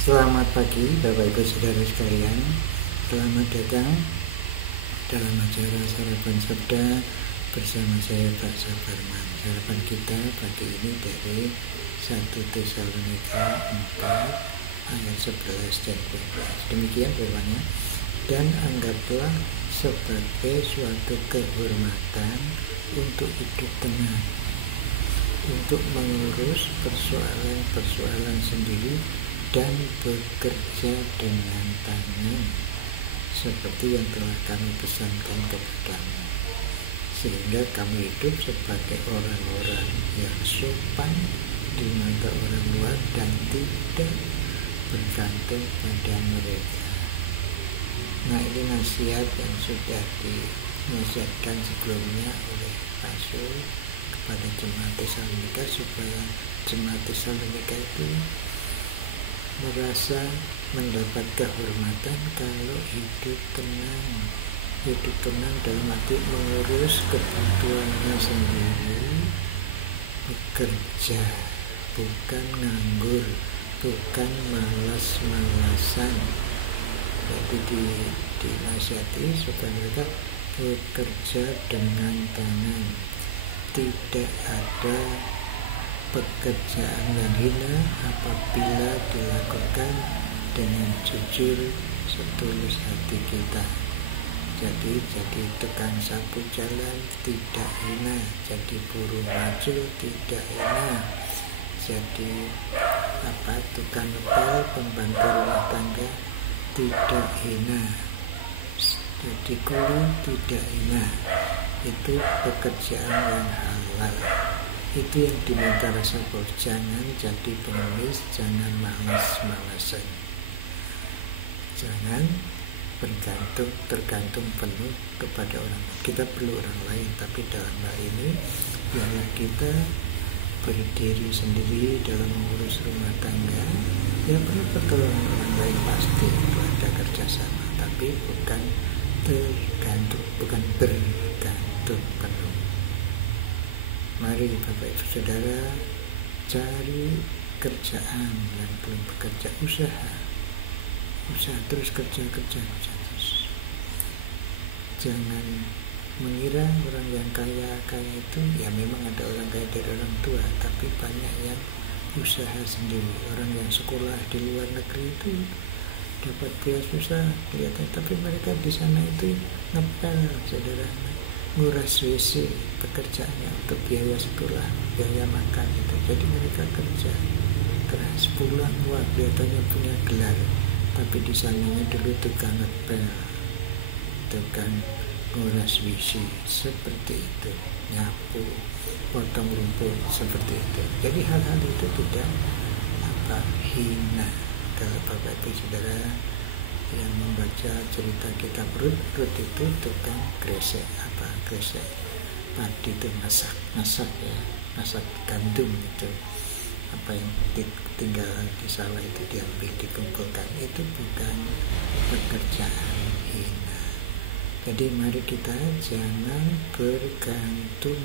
Selamat pagi Bapak Ibu Saudara sekalian. Selamat datang dalam acara Sarapan Sabda bersama saya Pak Sabarman. Sarapan kita pagi ini dari 1 Tesalonika 4 ayat 11 dan 12. Demikian firman-Nya. Dan anggaplah sebagai suatu kehormatan untuk hidup tenang, untuk mengurus persoalan-persoalan sendiri dan bekerja dengan tangan seperti yang telah kami pesankan kepadamu, sehingga kami hidup sebagai orang-orang yang sopan di mata orang luar dan tidak bergantung pada mereka. Nah, ini nasihat yang sudah dinasihatkan sebelumnya oleh Rasul kepada jemaat Tesalonika, supaya jemaat Tesalonika itu merasa mendapat kehormatan kalau hidup tenang dalam arti mengurus kebutuhannya sendiri, bekerja, bukan nganggur, bukan malas-malasan. Jadi dinasihati supaya mereka bekerja dengan tangan, tidak ada pekerjaan yang hina apabila dilakukan dengan jujur setulus hati kita. Jadi tukang sapu jalan tidak hina, jadi buruh maju tidak hina, jadi tukang ngepel, pembantu rumah tangga tidak hina, jadi kuli tidak hina. Itu pekerjaan yang halal. Itu yang diminta Rasul. Jangan jadi pengemis, jangan malas-malasan, jangan tergantung penuh kepada orang lain. Kita perlu orang lain, tapi dalam hal ini biarlah kita berdiri sendiri dalam mengurus rumah tangga. Ya, perlu pertolongan orang lain, pasti itu ada kerjasama, tapi bukan bergantung penuh. Mari Bapak Ibu Saudara cari kerjaan, yang belum bekerja usaha terus, kerja terus. Jangan mengira orang yang kaya itu, ya memang ada orang kaya dari orang tua, tapi banyak yang usaha sendiri. Orang yang sekolah di luar negeri itu dapat beasiswa kelihatan, tapi mereka di sana itu ngepel, saudara, nguras WC, pekerjaannya untuk biaya sekolah, biaya makan itu. Jadi mereka kerja keras, pulang wah kelihatannya punya gelar, tapi di sananya dulu tukang ngepel, tukang nguras WC, seperti itu, nyapu, potong rumput, seperti itu. Jadi hal-hal itu tidak hina. Kalau Bapak Ibu Saudara yang membaca cerita kitab Rut itu tukang gresek padi itu, masak gandum itu, apa yang tinggal di sawah itu diambil, dikumpulkan. Itu bukan pekerjaan hina. Jadi mari kita jangan bergantung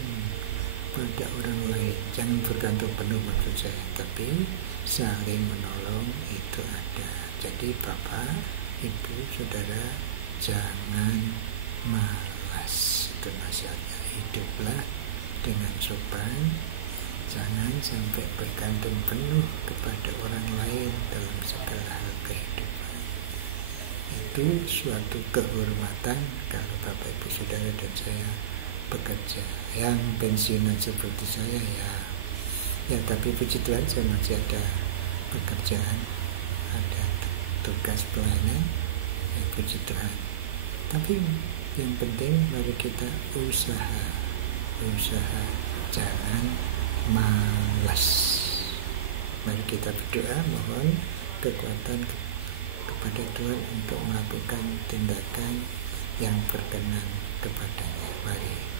pada orang lain, jangan bergantung penuh maksud saya, tapi saling menolong itu ada. Jadi Bapak, Ibu, Saudara, jangan malas. Itu nasihatnya. Hiduplah dengan sopan, jangan sampai bergantung penuh kepada orang lain dalam segala hal kehidupan. Itu suatu kehormatan kalau Bapak, Ibu, Saudara dan saya bekerja. Yang pensiunan seperti saya ya tapi puji Tuhan saya masih ada pekerjaan, ada tugas pelayanan, ya puji Tuhan. Tapi yang penting mari kita usaha, jangan malas. Mari kita berdoa, mohon kekuatan kepada Tuhan untuk melakukan tindakan yang berkenan kepadanya. Mari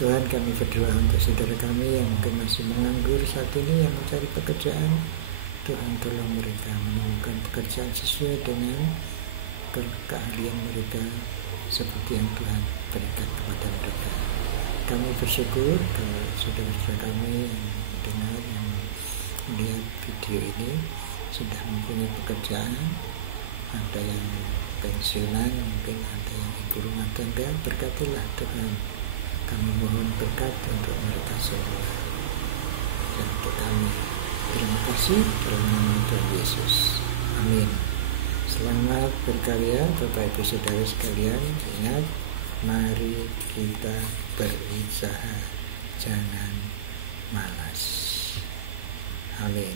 Tuhan, kami berdoa untuk saudara kami yang mungkin masih menganggur saat ini, yang mencari pekerjaan. Tuhan, tolong mereka menemukan pekerjaan sesuai dengan keahlian mereka, seperti yang Tuhan berikan kepada mereka. Kami bersyukur kalau saudara-saudara kami yang mendengar, yang melihat video ini, sudah mempunyai pekerjaan, ada yang pensiunan, mungkin ada yang ibu rumah tangga. Berkatilah Tuhan, kami mohon berkat untuk mereka semua dan untuk kami. Terima kasih dalam nama Tuhan Yesus, amin. Selamat berkarya Bapak Ibu Saudara sekalian. Ingat, mari kita berusaha, jangan malas. Amin.